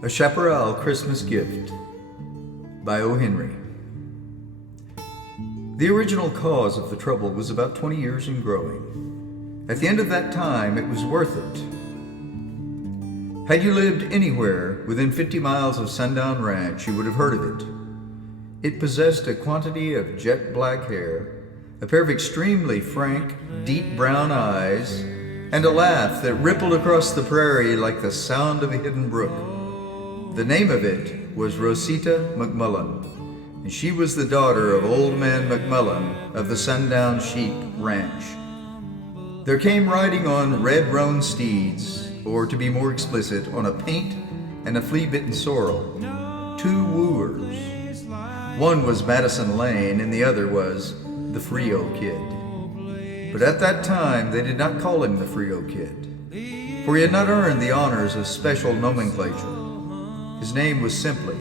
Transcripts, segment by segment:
A Chaparall Christmas Gift by O. Henry. The original cause of the trouble was about 20 years in growing. At the end of that time, it was worth it. Had you lived anywhere within 50 miles of Sundown Ranch, you would have heard of it. It possessed a quantity of jet black hair, a pair of extremely frank, deep brown eyes, and a laugh that rippled across the prairie like the sound of a hidden brook. The name of it was Rosita McMullen, and she was the daughter of Old Man McMullen of the Sundown Sheep Ranch. There came riding on red roan steeds, or to be more explicit, on a paint and a flea-bitten sorrel, two wooers. One was Madison Lane, and the other was the Frio Kid. But at that time, they did not call him the Frio Kid, for he had not earned the honors of special nomenclature. His name was simply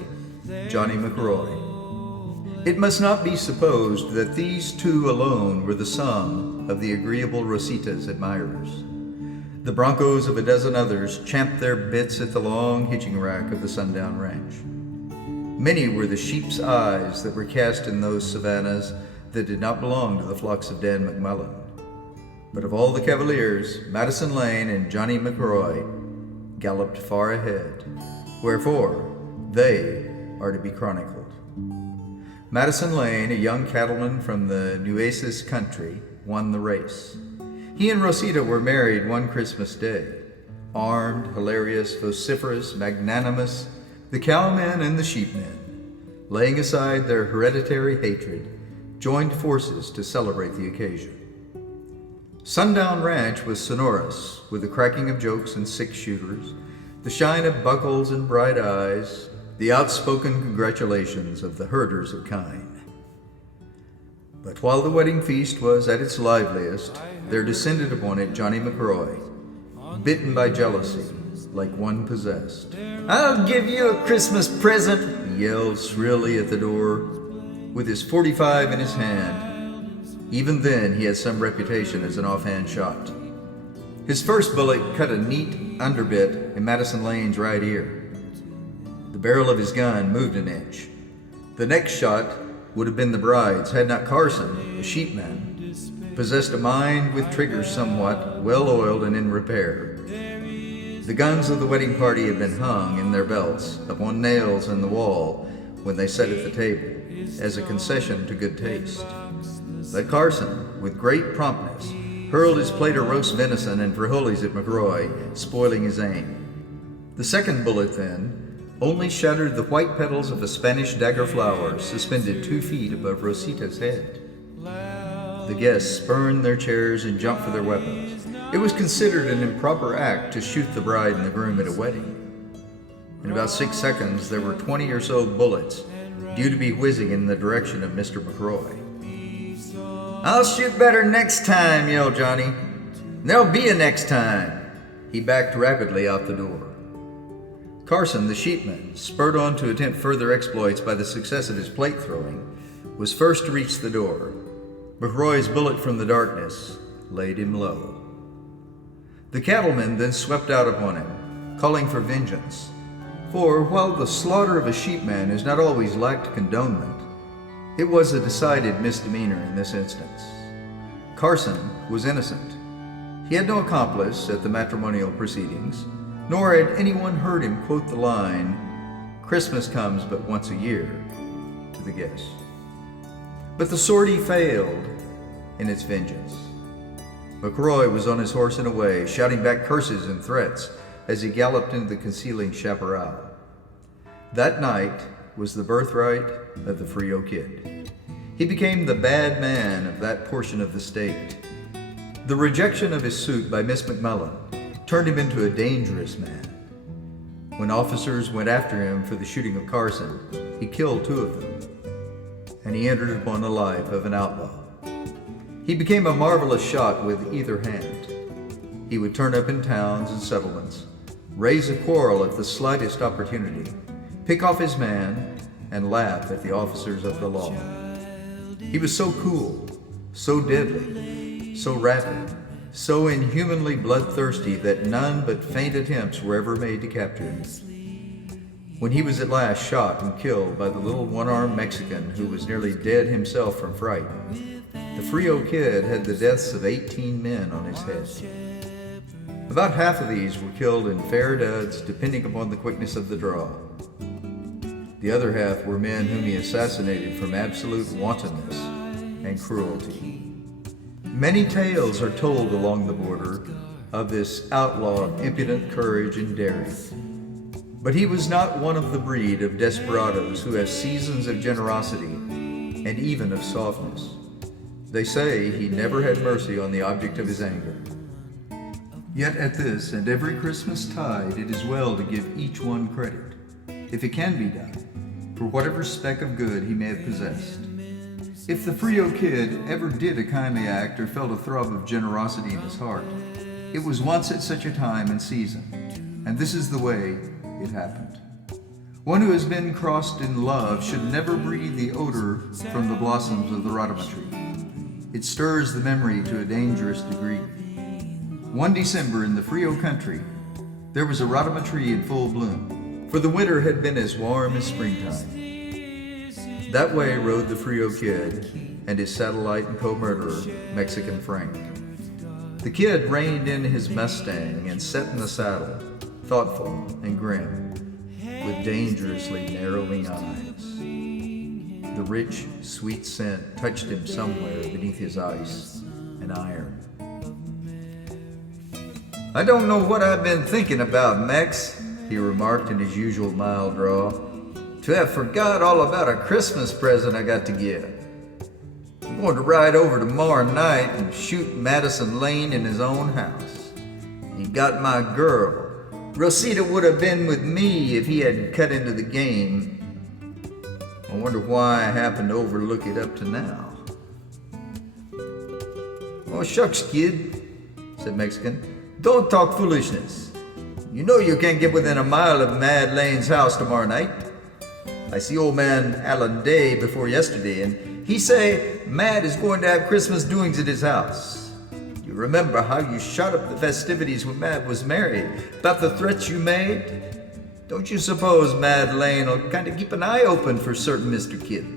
Johnny McRoy. It must not be supposed that these two alone were the sum of the agreeable Rosita's admirers. The broncos of a dozen others champed their bits at the long hitching rack of the Sundown Ranch. Many were the sheep's eyes that were cast in those savannas that did not belong to the flocks of Dan McMullen. But of all the cavaliers, Madison Lane and Johnny McRoy galloped far ahead. Wherefore, they are to be chronicled. Madison Lane, a young cattleman from the Nueces country, won the race. He and Rosita were married one Christmas day. Armed, hilarious, vociferous, magnanimous, the cowmen and the sheepmen, laying aside their hereditary hatred, joined forces to celebrate the occasion. Sundown Ranch was sonorous, with the cracking of jokes and six-shooters, the shine of buckles and bright eyes, the outspoken congratulations of the herders of kine. But while the wedding feast was at its liveliest, there descended upon it Johnny McRoy, bitten by jealousy, like one possessed. "I'll give you a Christmas present," he yelled shrilly at the door, with his .45 in his hand. Even then, he had some reputation as an offhand shot. His first bullet cut a neat underbit in Madison Lane's right ear. The barrel of his gun moved an inch. The next shot would have been the bride's, had not Carson, a sheepman, possessed a mind with triggers somewhat well-oiled and in repair. The guns of the wedding party had been hung in their belts upon nails in the wall when they sat at the table, as a concession to good taste. But Carson, with great promptness, hurled his plate of roast venison and frijoles at McRoy, spoiling his aim. The second bullet, then, only shattered the white petals of a Spanish dagger flower suspended 2 feet above Rosita's head. The guests spurned their chairs and jumped for their weapons. It was considered an improper act to shoot the bride and the groom at a wedding. In about 6 seconds, there were 20 or so bullets due to be whizzing in the direction of Mr. McRoy. "I'll shoot better next time," yelled Johnny. "There'll be a next time." He backed rapidly out the door. Carson, the sheepman, spurred on to attempt further exploits by the success of his plate throwing, was first to reach the door. McRoy's bullet from the darkness laid him low. The cattlemen then swept out upon him, calling for vengeance. For while the slaughter of a sheepman is not always lacked condonement, it was a decided misdemeanor in this instance. Carson was innocent. He had no accomplice at the matrimonial proceedings, nor had anyone heard him quote the line, "Christmas comes but once a year," to the guests. But the sortie failed in its vengeance. McRoy was on his horse and away, shouting back curses and threats as he galloped into the concealing chaparral. That night was the birthright of the Frio Kid. He became the bad man of that portion of the state. The rejection of his suit by Miss McMullen turned him into a dangerous man. When officers went after him for the shooting of Carson, he killed 2 of them, and he entered upon the life of an outlaw. He became a marvelous shot with either hand. He would turn up in towns and settlements, raise a quarrel at the slightest opportunity, pick off his man, and laugh at the officers of the law. He was so cool, so deadly, so rapid, so inhumanly bloodthirsty that none but faint attempts were ever made to capture him. when he was at last shot and killed by the little one-armed Mexican who was nearly dead himself from fright. The Frio Kid had the deaths of 18 men on his head. About half of these were killed in fair duds, depending upon the quickness of the draw. The other half were men whom he assassinated from absolute wantonness and cruelty. Many tales are told along the border of this outlaw of impudent courage and daring. But he was not one of the breed of desperadoes who have seasons of generosity and even of softness. They say he never had mercy on the object of his anger. Yet at this and every Christmas tide, it is well to give each one credit, if it can be done, for whatever speck of good he may have possessed. If the Frio Kid ever did a kindly act or felt a throb of generosity in his heart, it was once at such a time and season, and this is the way it happened. One who has been crossed in love should never breathe the odor from the blossoms of the radama tree. It stirs the memory to a dangerous degree. One December in the Frio country, there was a radama tree in full bloom, for the winter had been as warm as springtime. That way rode the Frio Kid and his satellite and co-murderer, Mexican Frank. The Kid reined in his Mustang and sat in the saddle, thoughtful and grim, with dangerously narrowing eyes. The rich, sweet scent touched him somewhere beneath his ice and iron. "I don't know what I've been thinking about, Mex," he remarked in his usual mild drawl, "to have forgot all about a Christmas present I got to give. I'm going to ride over tomorrow night and shoot Madison Lane in his own house. He got my girl. Rosita would have been with me if he hadn't cut into the game. I wonder why I happened to overlook it up to now." "Oh, shucks, kid," said Mexican. "Don't talk foolishness. You know you can't get within a mile of Mad Lane's house tomorrow night. I see old man Allen Day before yesterday, and he say Mad is going to have Christmas doings at his house. You remember how you shot up the festivities when Mad was married, about the threats you made? Don't you suppose Mad Lane will kind of keep an eye open for certain Mr. Kid?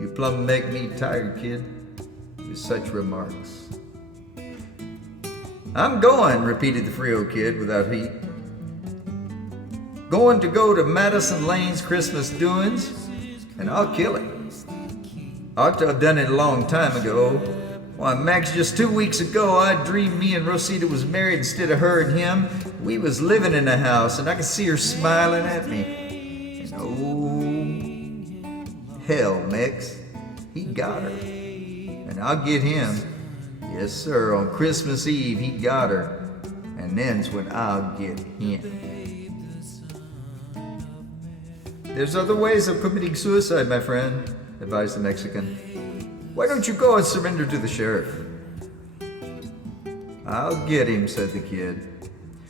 You plumb make me tired, kid, with such remarks." "I'm going," repeated the Frio Kid without heat. "Going to go to Madison Lane's Christmas doings, and I'll kill him. Ought to have done it a long time ago. Why, Max, just 2 weeks ago, I dreamed me and Rosita was married instead of her and him. We was living in the house, and I could see her smiling at me. And oh, hell, Max, he got her. And I'll get him. Yes, sir, on Christmas Eve, he got her. And then's when I'll get him." "There's other ways of committing suicide, my friend," advised the Mexican. "Why don't you go and surrender to the sheriff?" "I'll get him," said the Kid.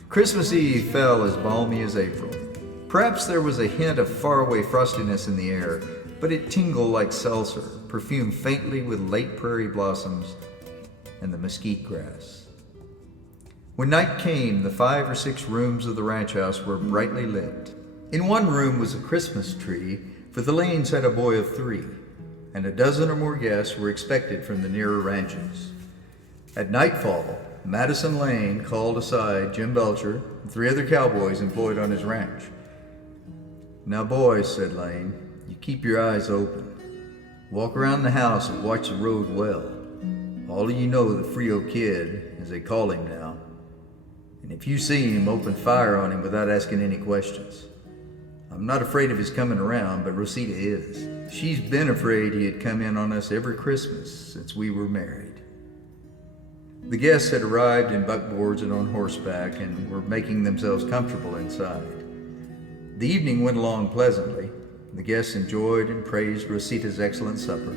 Christmas Eve fell as balmy as April. Perhaps there was a hint of faraway frostiness in the air, but it tingled like seltzer, perfumed faintly with late prairie blossoms and the mesquite grass. When night came, the 5 or 6 rooms of the ranch house were brightly lit. In one room was a Christmas tree, for the Lanes had a boy of 3, and a dozen or more guests were expected from the nearer ranches. At nightfall, Madison Lane called aside Jim Belcher and 3 other cowboys employed on his ranch. "Now, boys," said Lane, "you keep your eyes open. Walk around the house and watch the road well. All of you know the Frio Kid, as they call him now. And if you see him, open fire on him without asking any questions. I'm not afraid of his coming around, but Rosita is. She's been afraid he had come in on us every Christmas since we were married." The guests had arrived in buckboards and on horseback and were making themselves comfortable inside. The evening went along pleasantly. The guests enjoyed and praised Rosita's excellent supper.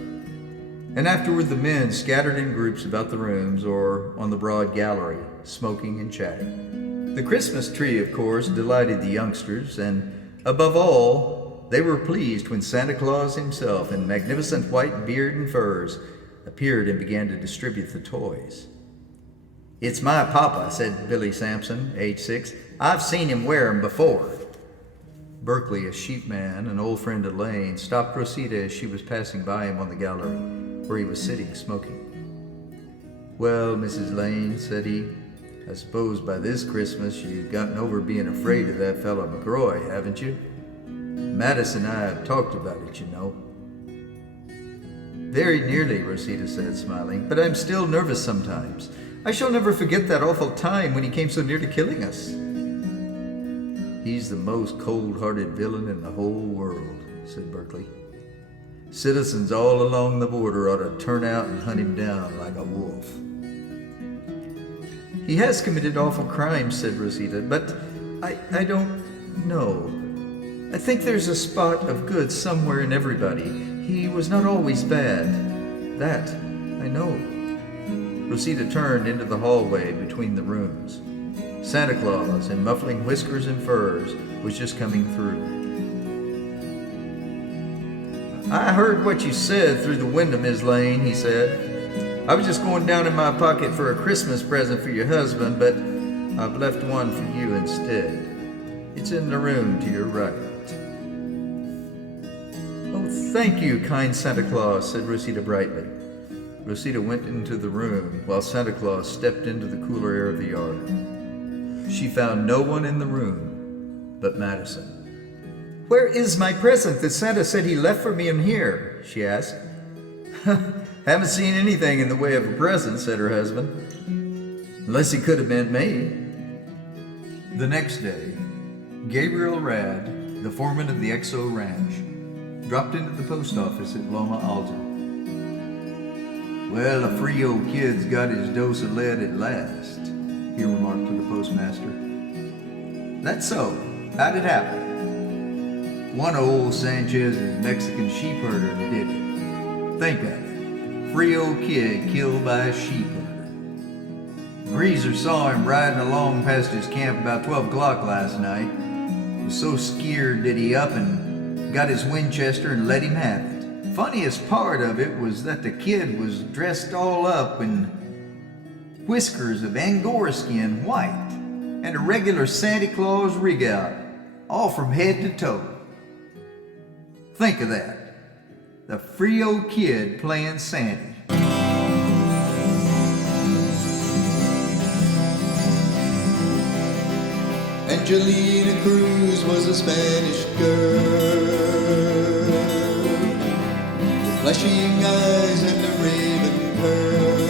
And afterward the men scattered in groups about the rooms or on the broad gallery, smoking and chatting. The Christmas tree, of course, delighted the youngsters, and above all, they were pleased when Santa Claus himself, in magnificent white beard and furs, appeared and began to distribute the toys. "It's my papa," said Billy Sampson, age 6. "I've seen him wear 'em before." Berkeley, a sheepman, an old friend of Lane, stopped Rosita as she was passing by him on the gallery, where he was sitting smoking. "Well, Mrs. Lane," said he, "I suppose by this Christmas you've gotten over being afraid of that fellow McCroy, haven't you? Madison and I have talked about it, you know." "Very nearly," Rosita said, smiling, "but I'm still nervous sometimes. I shall never forget that awful time when he came so near to killing us." "He's the most cold-hearted villain in the whole world," said Berkeley. "Citizens all along the border ought to turn out and hunt him down like a wolf." "He has committed awful crimes," said Rosita, "but I don't know. I think there's a spot of good somewhere in everybody. He was not always bad. That I know." Rosita turned into the hallway between the rooms. Santa Claus, in muffling whiskers and furs, was just coming through. "I heard what you said through the window, Miss Lane," he said. "I was just going down in my pocket for a Christmas present for your husband, but I've left one for you instead. It's in the room to your right." "Oh, thank you, kind Santa Claus," said Rosita brightly. Rosita went into the room while Santa Claus stepped into the cooler air of the yard. She found no one in the room but Madison. "Where is my present that Santa said he left for me in here?" she asked. "Haven't seen anything in the way of a present," said her husband. "Unless he could have meant me." The next day, Gabriel Radd, the foreman of the XO Ranch, dropped into the post office at Loma Alta. "Well, a Frio kid's got his dose of lead at last," he remarked to the postmaster. "That's so. How'd it happen?" "One of old Sanchez's Mexican sheep herders did it. Think of it. Frio kid killed by a sheep herder. Greaser saw him riding along past his camp about 12 o'clock last night. He was so scared that he up and got his Winchester and let him have it. Funniest part of it was that the kid was dressed all up in whiskers of Angora skin white and a regular Santa Claus rig out, all from head to toe. Think of that. The Frio kid playing Santa." Angelina Cruz was a Spanish girl, with flashing eyes and a raven curl,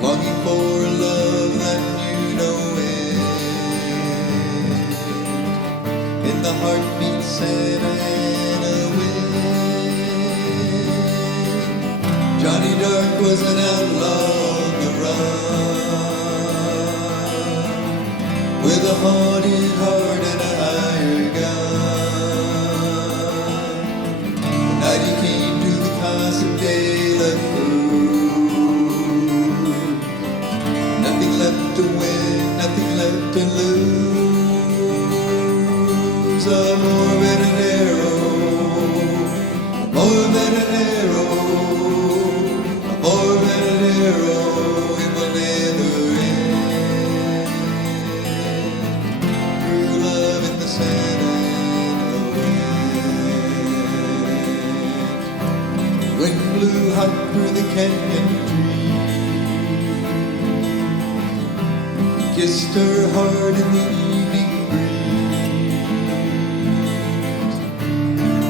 longing for a love that knew no end. In the heartbeat Santa Ana wind, Johnny Dark was an outlaw on the run, with a haunted heart and a hired gun. The night he came to the Casa de la Cruz, nothing left to win, nothing left to lose. Amor Verdadero, Amor Verdadero, Amor Verdadero, it will never end. True love in the Santa Ana wind. Wind blew hot through the canyon tree, kissed her heart in the evening breeze.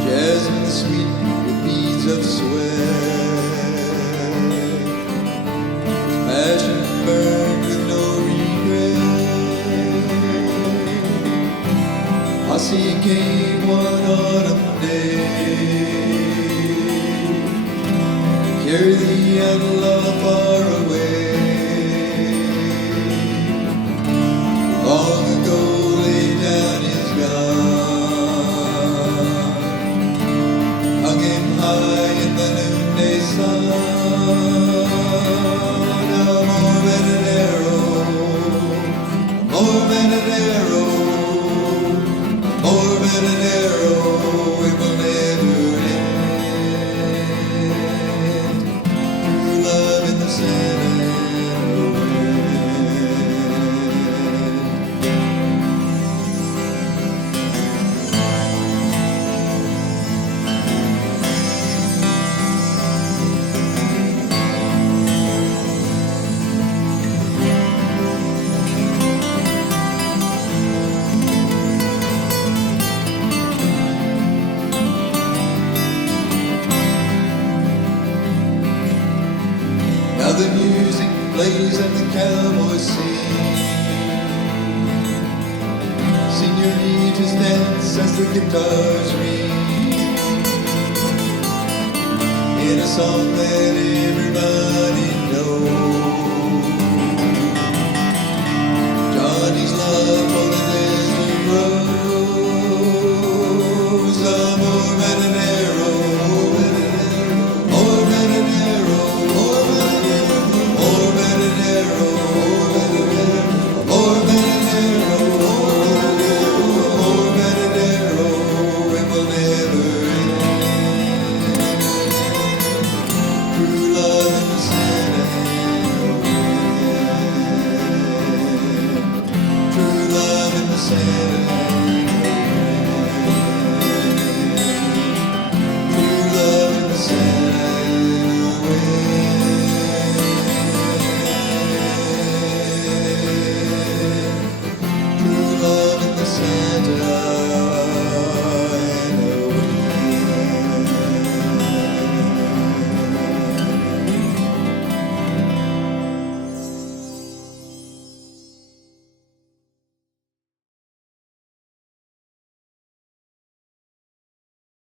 Jasmine sweet with beads of sweat, passion burned with no regret. Posse came one autumn day, carry the outlaw far away. Long ago lay down his gun, hung him high in the noonday sun. Amor Verdadero, Amor Verdadero, Amor Verdadero, it will never end. True love in the the music plays and the cowboys sing. Senoritas dance as the guitars ring, in a song that everybody knows. Johnny's love for the desert rose. Amor Verdadero, Amor Verdadero, Amor Verdadero, Amor Verdadero, Amor Verdadero, it will never end. True love in the Santa Ana. True love in the Santa Ana. True love in the Santa Ana. True love in the Santa Ana.